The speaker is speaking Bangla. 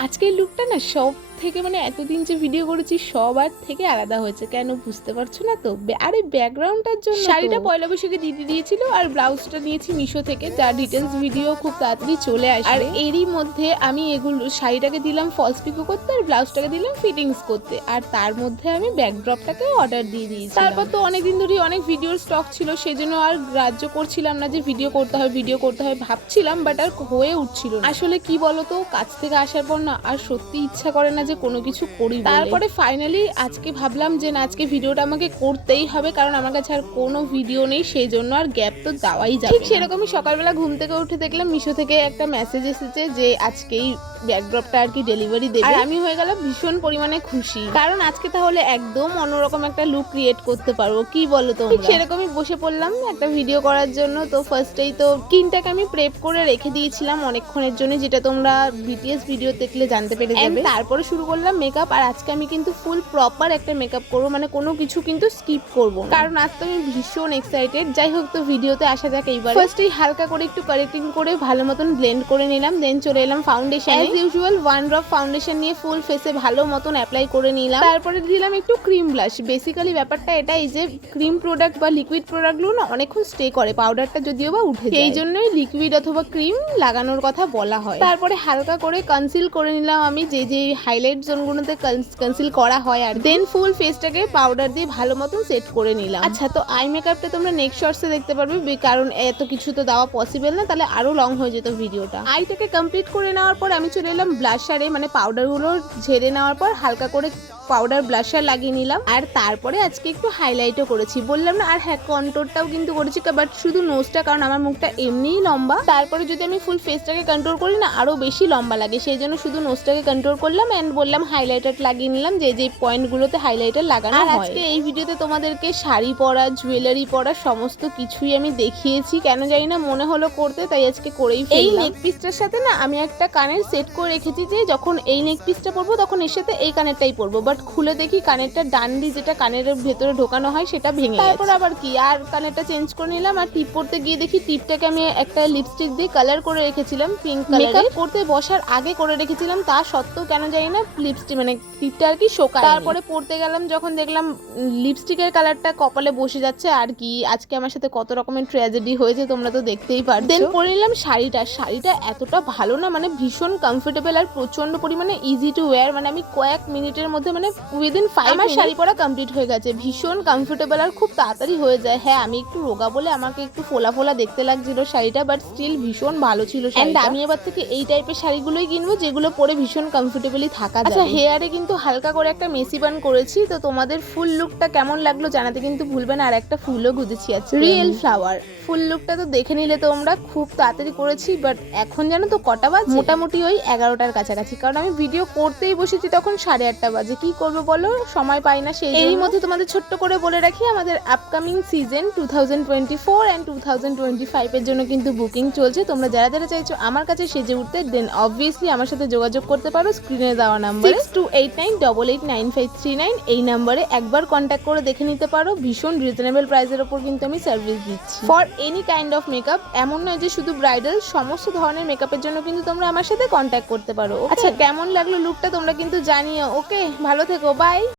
আজকের লুকটা না সব থেকে মানে এতদিন যে ভিডিও করেছি সবার থেকে আলাদা হয়েছে। কেন বুঝতে পারছ না তো? আরে ব্যাকগ্রাউন্ডটার জন্য শাড়িটা পয়লা বৈশাখে দিদি দিয়েছিল আর ব্লাউজটা নিয়েছি মিশো থেকে যার ডিটেলস ভিডিও খুব তাড়াতাড়ি চলে আসে আর এরই মধ্যে আমি এগুলো শাড়িটাকে দিলাম ফলস পিকো করতে আর ব্লাউজটাকে দিলাম ফিটিংস করতে। আর তার মধ্যে আমি ব্যাকড্রপটাকে অর্ডার দিয়ে দিয়েছি তারপর তো অনেকদিন ধরেই অনেক ভিডিওর স্টক ছিল সেজন্য আর গ্রাহ্য করছিলাম না যে ভিডিও করতে হয় ভিডিও করতে হয় ভাবছিলাম বাট আর হয়ে উঠছিল না। আসলে কি বলতো কাছ থেকে আসার পর না আর সত্যি ইচ্ছা করে না যে কোনো কিছু করি তারপরে ফাইনালি আজকে ভাবলাম যে না আজকে ভিডিওটা আমাকে করতেই হবে কারণ আমার কাছে আর কোনো ভিডিও নেই সেই জন্য আর গ্যাপ তো দেওয়াই যায় ঠিক সেরকমই সকালবেলা ঘুম থেকে উঠে দেখলাম মিশো থেকে একটা মেসেজ এসেছে যে আজকেই ব্যাকড্রপটা আর কি ডেলিভারি দেবে। আর আমি হয়ে গেলাম ভীষণ পরিমাণে খুশি। কারণ আজকে তাহলে একদম অন্যরকম একটা লুক ক্রিয়েট করতে পারব। কি বলো তো সেরকমই বসে পড়লাম একটা ভিডিও করার জন্য। তো ফার্স্টেই তো স্কিনটাকে আমি প্রেপ করে রেখে দিয়েছিলাম অনেকক্ষণের জন্য যেটা তোমরা বিটিএস ভিডিও দেখলে জানতে পেরে যাবে। তারপরে শুরু করলাম মেকআপ আর আজকে আমি কিন্তু ফুল প্রপার একটা মেকআপ করব মানে কোনো কিছু কিন্তু স্কিপ করব কারণ আজ তো আমি ভীষণ এক্সাইটেড যাই হোক তো ভিডিওতে আসা যাক এইবার। ফার্স্টেই হালকা করে একটু কারেক্টিং করে ভালো মতন ব্লেন্ড করে নিলাম দেন চলে এলাম foundation as usual one drop foundation নিয়ে ফুল ফেসে ভালো মতন অ্যাপ্লাই করে নিলাম। তারপরে দিলাম একটু ক্রিম ব্লাশ বেসিক্যালি ব্যাপারটা এটাই যে ক্রিম প্রোডাক্ট বা লিকুইড প্রোডাক্টগুলো না অনেকক্ষণ স্টে করে পাউডারটা যদিও বা উঠে যায়। এই জন্যই লিকুইড অথবা ক্রিম লাগানোর কথা বলা হয়। তারপরে হালকা করে কনসিল করে নিলাম আমি যে যে হাইলাইট জোনগুলোতে কনসিল করা হয় আর দেন ফুল ফেসটাকে পাউডার দিয়ে ভালো মতন সেট করে নিলাম। আচ্ছা তো আই মেকআপটা তোমরা নেক্সট শর্টসে দেখতে পারবে কারণ এত কিছু তো দেওয়া পসিবল না তাহলে আরও লং হয়ে যেত ভিডিওটা আইটাকে কমপ্লিট করে নেওয়ার পর আমি চলে এলাম ব্লাশারে মানে পাউডারগুলো ঝেড়ে নেওয়ার পর হালকা করে পাউডার ব্লাশার লাগিয়ে নিলাম। আর তারপরে আজকে একটু হাইলাইটও করেছি। বললাম না আর হ্যাঁ কন্ট্রোলটাও কিন্তু করেছি বাট শুধু নোজটা কারণ আমার মুখটা এমনিই লম্বা। তারপরে যদি আমি ফুল ফেসটাকে কন্ট্রোল করি না আরও বেশি লম্বা লাগে। সেই জন্য শুধু নোজটাকে কন্ট্রোল করলাম অ্যান্ড বললাম হাইলাইটার লাগিয়ে নিলাম যে যে পয়েন্টগুলোতে হাইলাইটার লাগানো আর আজকে এই ভিডিওতে তোমাদেরকে শাড়ি পরা জুয়েলারি পরা সমস্ত কিছুই আমি দেখিয়েছি। কেন জানি না মনে হলো করতে তাই আজকে করেই এই নেক পিসটার সাথে না আমি একটা কানের সেট করে রেখেছি যে যখন এই নেক পিসটা পরবো তখন এর সাথে এই কানেরটাই পরবো। বাট খুলে দেখি কানেরটা ডান্ডি যেটা কানের ভেতরে ঢোকানো হয় সেটা ভেঙে তারপর আবার কি? আর কানেরটা চেঞ্জ করে নিলাম আর টিপ পরতে গিয়ে দেখি টিপটাকে আমি একটা লিপস্টিক দিয়ে কালার করে রেখেছিলাম পিঙ্ক কালার করতে বসার আগে করে রেখেছিলাম তা সত্ত্বেও কেন জানি না লিপস্টিক মানে টিপটা আর কি শোকা তারপরে পড়তে গেলাম যখন দেখলাম লিপস্টিকের কালারটা কপালে বসে যাচ্ছে আর কি আজকে আমার সাথে কত রকমের ট্র্যাজেডি হয়েছে তোমরা তো দেখতেই পারছ। দেন পরে নিলাম শাড়িটা শাড়িটা এতটা ভালো না মানে ভীষণ কমফোর্টেবল আর প্রচণ্ড পরিমাণে ইজি টু ওয়্যার মানে আমি কয়েক মিনিটের মধ্যে মানে উইদিন ফাইভ আমার শাড়ি পরা কমপ্লিট হয়ে গেছে। ভীষণ কমফোর্টেবল আর খুব তাড়াতাড়ি হয়ে যায়। হ্যাঁ আমি একটু রোগা বলে আমাকে একটু ফোলা ফোলা দেখতে লাগছিল শাড়িটা বাট স্টিল ভীষণ ভালো ছিল এন্ড আমি এবার থেকে এই টাইপের শাড়িগুলোই কিনবো যেগুলো পরে ভীষণ কমফোর্টেবলি থাকা আচ্ছা হেয়ারে কিন্তু হালকা করে একটা মেসি বান করেছি তো তোমাদের ফুল লুকটা কেমন লাগল জানাতে কিন্তু ভুলবে না। আর একটা ফুলও গুঁজেছি আছে রিয়েল ফ্লাওয়ার ফুল লুকটা তো দেখে নিলে তোমরা খুব তাড়াতাড়ি করেছি বাট এখন জানো তো কটা বাজে? মোটামুটি ওই এগারোটার কাছাকাছি কারণ আমি ভিডিও করতেই বসেছি তখন সাড়ে আটটা বাজে। কি করব বলো? সময় পাই না সেই এরই মধ্যে তোমাদের ছোট্ট করে বলে রাখি আমাদের upcoming season two thousand twenty four and two thousand twenty ফাইভের জন্য কিন্তু বুকিং চলছে। তোমরা যারা যারা চাইছো আমার কাছে সেজে উঠতে দেন অবভিয়াসলি আমার সাথে যোগাযোগ করতে পারো স্ক্রিনে দেওয়া number two eight nine double eight nine five three nine এই নাম্বারে একবার কন্ট্যাক্ট করে দেখে নিতে পারো। ভীষণ রিজনেবল প্রাইসের ওপর কিন্তু আমি সার্ভিস দিচ্ছি। For any kind of makeup এমন নয় যে শুধু ব্রাইডাল সমস্ত ধরনের মেকআপের জন্য কিন্তু তোমরা আমার সাথে কন্ট্যাক্ট করতে পারো। আচ্ছা কেমন লাগল লুকটা তোমরা কিন্তু জানিও ওকে ভালো থেকো বাই